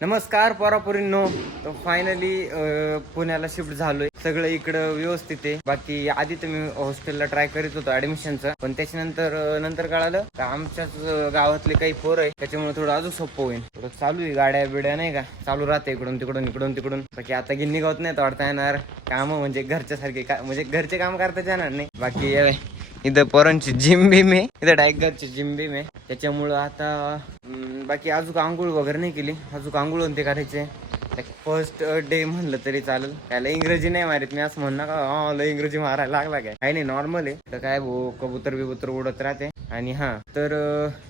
नमस्कार पोरापुरींनो. फायनली पुण्याला शिफ्ट झालोय. सगळं इकडं व्यवस्थित आहे. बाकी आधी तर मी हॉस्टेलला ट्राय करीत होतो ऍडमिशनचं पण त्याच्यानंतर नंतर कळालं का आमच्याच गावातले काही पोर आहे त्याच्यामुळे थोडं अजून सोपं होईल. थोडं चालू आहे गाड्या बिड्या नाही का? चालू राहते इकडून तिकडून इकडून तिकडून. बाकी आता गिन्नी गावत नाही वाढता येणार. कामं म्हणजे घरच्यासारखे का म्हणजे घरचे काम करताच येणार नाही. बाकी इथं पोरांची जिम बिम आहे इथं डायगरची जिम बिम आहे त्याच्यामुळं आता बाकी अजून आंघोळ वगैरे नाही केली. अजून आंघोळ ते करायचे. फर्स्ट डे म्हणलं तरी चालेल. त्याला इंग्रजी नाही मारित मी असं म्हणणार का "हा, इंग्रजी मारायला लागला काय? काही नाही नॉर्मल आहे. तर काय भो कबूतर बिबूतर उडत राहते. आणि हा तर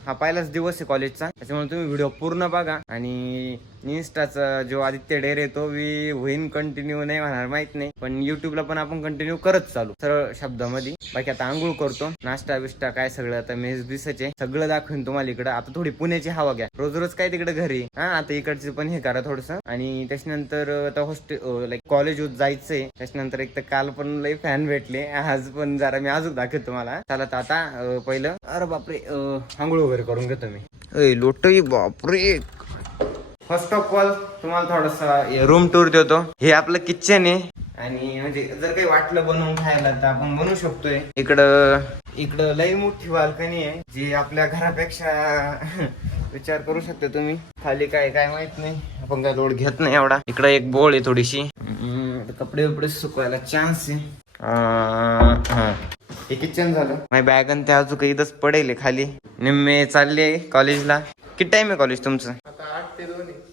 हा पहिलाच दिवस आहे कॉलेजचा त्याच्यामुळे तुम्ही व्हिडिओ पूर्ण बघा. आणि इन्स्टाचा जो आदित्य डेर आहे तो मी होईन कंटिन्यू नाही होणार माहीत नाही. पण युट्यूबला पण आपण कंटिन्यू करत चालू. सरळ शब्दामध्ये. बाकी आता आंघोळ करतो. नाश्ता बिष्टा काय सगळं आता मेस दिसायचे सगळं दाखवून तुम्हाला इकडं. आता थोडी पुण्याची हवा घ्या. रोज रोज काय तिकडे घरी? हा आता इकडचे पण हे करा थोडस. आणि त्याच्यानंतर आता हॉस्टेल लाईक कॉलेज जायचंय. त्याच्यानंतर एक तर काल पण लई फॅन भेटले. आज पण जरा मी अजून दाखवतो तुम्हाला. चला तर आता पहिलं. अरे बापरे आंघोळ वगैरे करून घेतो मी. लोटई बापरे. फर्स्ट ऑफ ऑल तुम्हाला थोडासा रूम टूर देतो. हे आपलं किचन आहे. आणि म्हणजे जर काही वाटलं बनवून खायला तर आपण बनवू शकतोय. इकडं इकडं लई मोठी बाल्कनी आहे जी आपल्या घरापेक्षा विचार करू शकता तुम्ही. खाली काय काय माहीत नाही. आपण काय लोड घेत नाही एवढा. इकडं एक बोळ आहे थोडीशी. कपडे बिपडे सुकवायला चान्स आहे. हा. किचन झालं. माझी बॅग आणि ते अजून काही इथंच पडेल आहे खाली. निम्मे चालले कॉलेजला किती टाइम आहे कॉलेज तुमचं?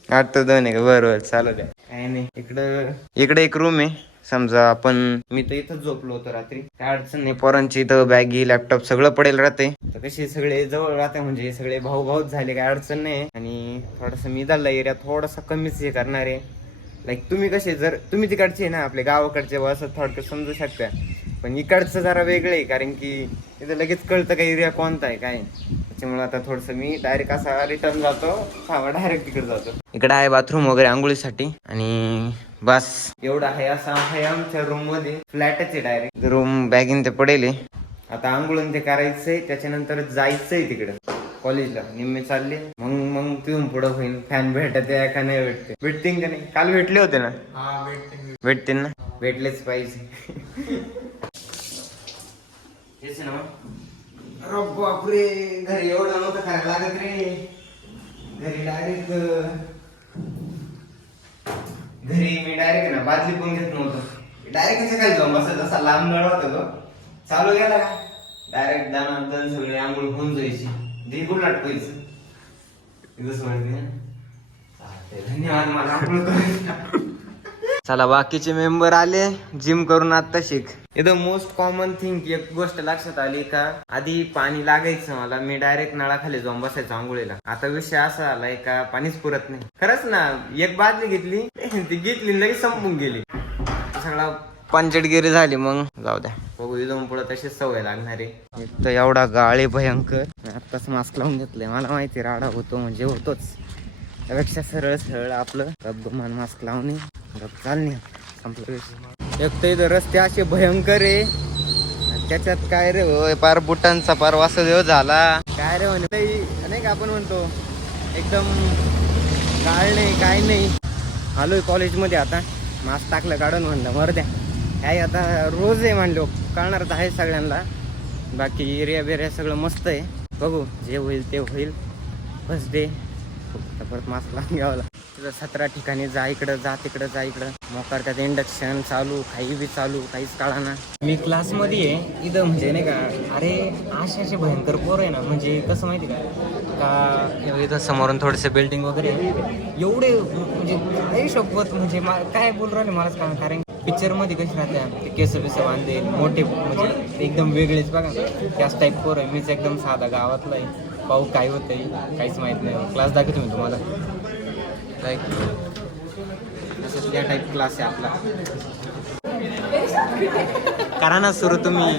आठ ते दोन आहे. का? बरं बरं चालू द्या. काही नाही. इकडं इकडे एक रूम आहे. समजा आपण मी तर इथंच झोपलो होतो रात्री. काय अडचण नाही पोरांची इथं बॅगी लॅपटॉप सगळं पडेल राहते तर कसे सगळे जवळ राहते म्हणजे सगळे भाऊ भाऊच झाले काय अडचण नाही. आणि थोडस मी झाला एरिया थोडासा कमीच हे करणार. आहे लाईक तुम्ही कसे जर तुम्ही तिकडचे ना आपले गावाकडचे व असं थोडकं समजू शकता. पण इकडचं जरा वेगळं आहे कारण की इथं लगेच कळतं का एरिया कोणता आहे काय त्याच्यामुळे आता थोडस मी डायरेक्ट असा रिटर्न जातो डायरेक्ट तिकडे जातो. इकडे आहे बाथरूम वगैरे आंघोळीसाठी. आणि बस. एवढा आहे असा आहे आमच्या रूममध्ये. फ्लॅटच आहे डायरेक्ट रूम बॅगिन ते पडेल. आता आंघोळून ते करायचंय त्याच्यानंतर जायचंय तिकडं. कॉलेजला निम्मे चालले. मग मग तिथून पुढं होईल फॅन भेटत आहे का नाही भेटते. भेटतील का नाही? काल भेटले होते ना? भेटतील ना? भेटलेच पाहिजे. तेच ना अरे बापरे घरी एवढं नव्हतं खायला लागत रे. घरी डायरेक्ट घरी मी डायरेक्ट ना बादली पण घेत नव्हतं. डायरेक्ट सकाळी जाऊन बसायचं असा लांब नळ होता तो. चालू गेला का? डायरेक्ट दाना दन सगळे आंघोळ होऊन जायची. दे गुलाट पैसे दिवस म्हणते धन्यवाद मला आंघोळ चला बाकीचे मेंबर आले. जिम करून आता शिक. इथं मोस्ट कॉमन थिंग एक गोष्ट लक्षात आली का? आधी पाणी लागायचं मला. मी डायरेक्ट नळाखाली जाऊन बसायचो आंघोळीला. आता विषय असा आलाय का पाणीच पुरत नाही. खरंच ना एक बादली घेतली ती घेतली लगेच संपून गेली. सगळा पंचडगिरी झाली मग. जाऊ द्या. बघू इथून पुढे तशीच सवय लागणार आहे. तर एवढा गाळे भयंकर. मी आत्ताच मास्क लावून घेतलंय. मला माहिती राडा होतो म्हणजे होतोच. त्यापेक्षा सरळ सरळ आपलं मास्क लावणे. चालणे. एक तर इथं रस्ते असे भयंकर आहे. त्याच्यात काय रे? होय पार बुटांचा पार वासदेव झाला. काय रे म्हणे? नाही का आपण म्हणतो? एकदम गाळ नाही काय नाही. आलोय कॉलेजमध्ये आता. मास्क टाकलं काढून म्हणलं मर द्या. काय आता रोज आहे म्हणलो कळणारच आहे सगळ्यांना. बाकी एरिया बिरिया सगळं मस्त आहे. बघू जे होईल ते होईल. बस डे. परत मास्क लावून घ्यावा तिथं सतरा ठिकाणी जा इकडं जा तिकडं जा इकडं. मोकार त्यात इंडक्शन चालू काही बी चालू काहीच कळाना मी क्लासमध्ये आहे इथं म्हणजे नाही का अरे असे असे भयंकर पोर आहे ना म्हणजे कसं माहिती का? का इथं समोरून थोडेसे बिल्डिंग वगैरे एवढे म्हणजे काही शोभत म्हणजे मा- काय बोल राहिले मलाच का कारण पिक्चरमध्ये कशी राहते ते केस बिस बांधे मोठे म्हणजे एकदम वेगळेच बघा. त्याच टाईप पोर आहे मीच एकदम साधा गावातला आहे. पाहू काय होतंय काहीच माहीत नाही. क्लास दाखवतो मी तुम्हाला. लाईक टाईप क्लास आहे आपला. करा ना सुरू तुम्ही.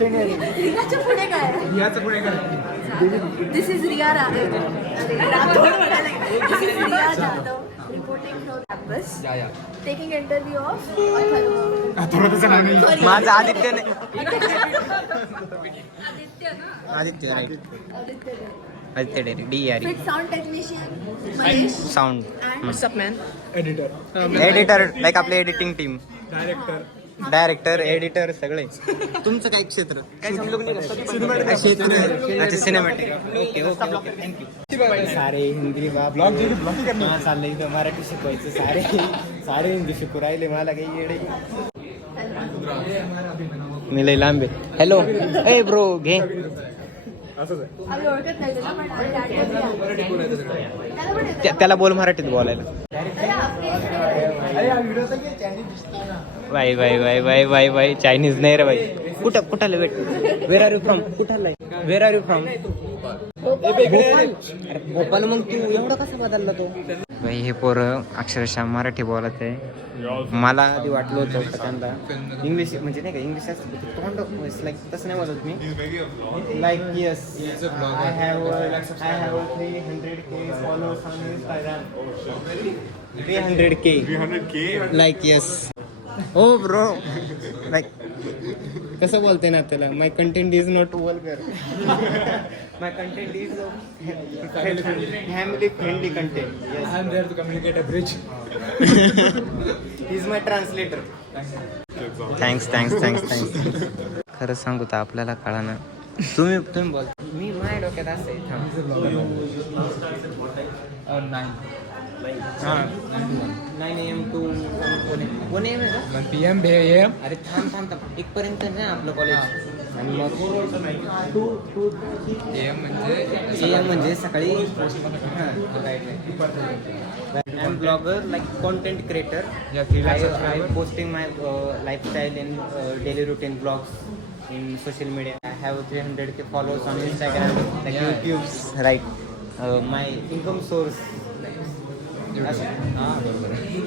रियाच्या पुढे काय? रियाच्या पुढे काय? दिस इज रिया राठोड म्हणायला लागले. This is Riya Jadhav reporting from campus taking interview of माझं आदित्यने आदित्य ना? Aditya right Aditya Aditya dairy D R Fit sound technician, Mahesh. Sound And up, man? Editor. Editor like आपले editing team Director. Director editor सगळे. तुमचं काय क्षेत्र? काय क्षेत्र अच्छा cinematic okay okay okay. Thank you सारे हिंदी ब्लॉग चाललंय इथं मराठी शिकवायचं. सारे सारे हिंदी शिकू राहिले. मला काही येडे. मी लय लांबे हॅलो ए ब्रो घे. त्याला बोल मराठीत बोलायला. Bye bye bye bye bye bye Chinese नाही रे बाई. कुठं कुठाला भेट? Where are you from कुठाला where are you from Bhopal. मग तू एवढा कसा बदलला तो? बाई हे पोरं अक्षरशः मराठी बोलत आहे. मला आधी वाटलं होतं त्यांना इंग्लिश म्हणजे नाही का इंग्लिश असतं ते तोंड लाईक तसं नाही बोलत मी. Like yes I have I have three hundred K followers on Instagram three hundred K like yes हो ब्रो लाईक कसं बोलते ना त्याला my content is not vulgar my content is family friendly content I'm there to communicate a bridge. Is my translator thanks thanks thanks thanks खरं सांगू तर आपल्याला कळा ना तुम्ही तुम्ही बोल. मी माझ्या डोक्यात असं nine M to one M आहे का 1 p.m. a.m. अरे थांब थांब थांब एक पर्यंत नाही आपलं कॉलेज आणि मग टू टू a.m. म्हणजे एम म्हणजे सकाळी I am blogger like content creator I. Posting my lifestyle in daily routine blogs in social media I have three hundred K followers on Instagram like. YouTube right my income source हां बरोबर आहे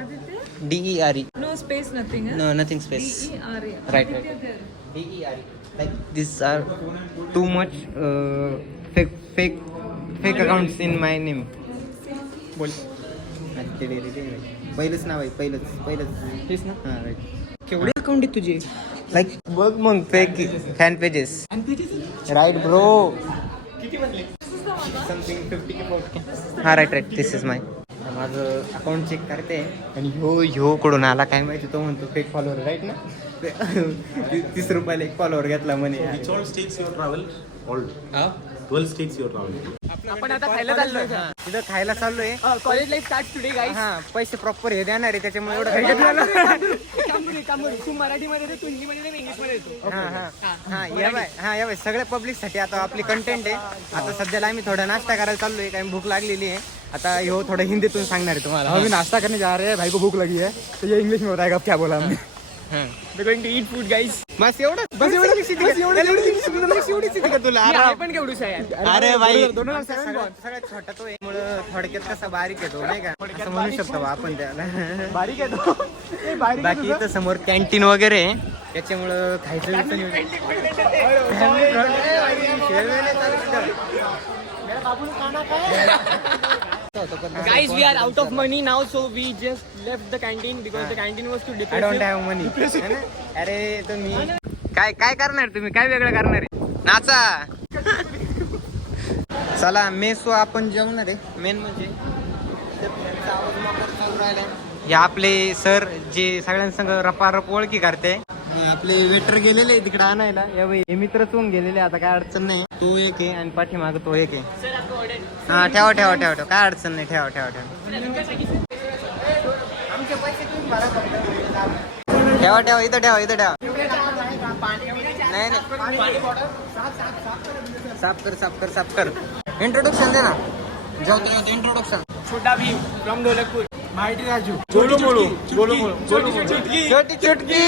Aditya? D E R E No space, nothing. Huh? No nothing space D E R A. Right, Aditya right. there. D-E-R-E. Like these are too much uh, fake fake fake accounts in my name. बोल पहिलंच नाव आहे पहिलंच पहिलंच तेच ना हां right केवढे account आहेत तुझे लाईक बघ मग fake fan pages right bro something fifty K forty हां right right this is my माझं अकाउंट चेक करते. आणि ह्यो ह्यो कडून आला काय माहिती तो म्हणतो फेक फॉलोअर राईट ना? तीस रुपयाला एक फॉलोअर घेतला म्हणे. Which all states you travel? All. हा 12 states you travel. आपण आता खायला चाललोय. हा, तिथं खायला चाललोय. College life start today guys हा पैसे प्रॉपर हे देणार आहे त्याच्यामुळे एवढं काही घेतलं तू मराठीमध्ये रे, तू हिंदीमध्ये रे, इंग्लिशमध्ये येतो हा हा. हा या बाय हा या बाय. सगळ्या पब्लिकसाठी आता आपली कंटेंट आहे. आता सध्याला आम्ही थोडा नाश्ता करायला चाललोय कारण भूक लागलेली आहे. आता ह्यो थोडं हिंदीतून सांगणार आहे तुम्हाला. अभी नाश्ता करने जा रहे हैं भाई को भूख लगी है तो ये इंग्लिश में बताएगा अब क्या बोला हमने. हा. We're going to eat food guys. बस एवढं बस एवढं एवढीच येते का तुला अरे पण केवढूच आहे. अरे भाई दोन हजार सगळ्यात छोटा तो आहे. थोडक्यात कसा बारीक येतो नाही का? असं म्हणू शकतो बा आपण त्याला. बारीक आहे तो. ए, बारीक आहे बाकी इथं समोर कॅन्टीन वगैरे त्याच्यामुळं खायचं नाही. Guys, we are out of money now, so we just left the canteen because the canteen was too I don't depressive. Have money अरे तुम्ही काय काय करणार तुम्ही? काय वेगळं करणार आहे? नाचा. चला मेसो आपण जेवणार आहे. मेन म्हणजे त्यांचा आवाज मोकार चालू राहिला. हे आपले सर जे सगळ्यांसंग रपारप ओळखी करते आपले वेटर गेलेले तिकडे आणायला. या बाई, हे मित्रच होऊन गेलेले आता काय अडचण नाही. तू एक आहे आणि पाठीमाग तो एक आहे. हा ठेवा ठेवा ठेवा ठेवा. काय अडचण नाही ठेवा ठेवा ठेवा. ठेवा ठेवा इथं ठेवा इथं ठेवा. नाही नाही. साफ कर साफ कर साफ कर. इंट्रोडक्शन दे ना. जाऊ इंट्रोडक्शन छोटा भीम फ्रॉम ढोलकपूर माहिती राजू. गोलू मोळू गोलू मोळू छोटी चुटकी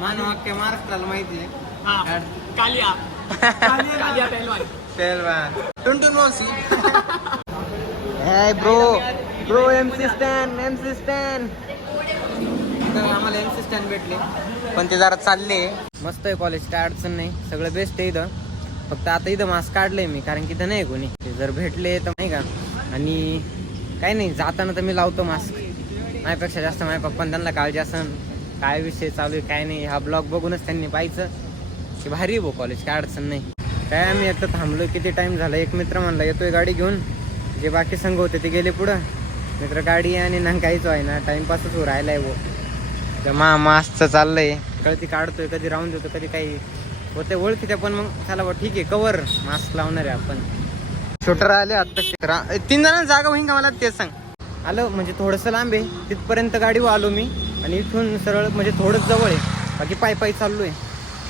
मान वाक्य महाराष्ट्राला माहिती आहे. कालिया. कालिया. पहलवान. पहलवान. टुनटुन मौसी bro bro M C Stan M C Stan आम्हाला एम सी स्टॅन भेटले. पण ते जरा चालले. मस्त आहे कॉलेज काय अडचण नाही. सगळं बेस्ट आहे इथं. फक्त आता इथं मास्क काढलंय मी कारण की इथं नाही कोणी. ते जर भेटले तर नाही का? आणि काही नाही जाताना तर मी लावतो मास्क माझ्यापेक्षा जास्त माझ्या पप्पा त्यांना काळजी असन. काय विषय चालू आहे काय नाही. हा ब्लॉग बघूनच त्यांनी पाहायचं. की भारी आहे भाऊ कॉलेज काय अडचण नाही. काय आम्ही आता थांबलो किती टाईम झाला? एक मित्र म्हणला येतोय गाडी घेऊन. जे बाकी संघ होते ते गेले पुढं. मित्र गाडी आणि ना काहीच व्हाय ना टाईमपासच हो राहिलाय वो तर मा मास्कचं चाललंय. कळती काढतोय कधी राहून देतो कधी काही. होते ओळखीते पण मग. चला बा ठीक आहे कवर मास्क लावणार आहे आपण. छोटं राहिले आता तीन जणांना जागा होईन का मला तेच सांग. आलं म्हणजे थोडंसं लांब आहे. तिथपर्यंत गाडीवर आलो मी आणि इथून सरळ म्हणजे थोडंच जवळ आहे. बाकी पायी पायी चाललो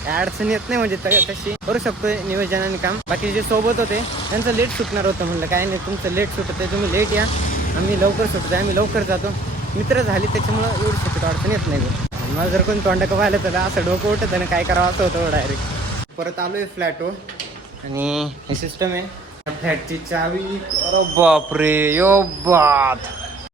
काय अडचण येत नाही म्हणजे त- तशी. करू शकतोय नियोजनाने काम. बाकी जे सोबत होते त्यांचं लेट सुटणार होतं म्हणलं. काय नाही तुमचं लेट सुटत आहे तुम्ही लेट या. आम्ही लवकर सुटतो आम्ही लवकर जातो. मित्र झाली त्याच्यामुळं एवढी शक्यतो अडचण येत नाही. मला जर कोणी तोंड व्हायला तर असं डोकं उठत आणि काय करावं असं होतं हो डायरेक्ट परत आलो आहे फ्लॅटवर आणि हे सिस्टम आहे. फॅटची चावी. अरे बापरे यो बात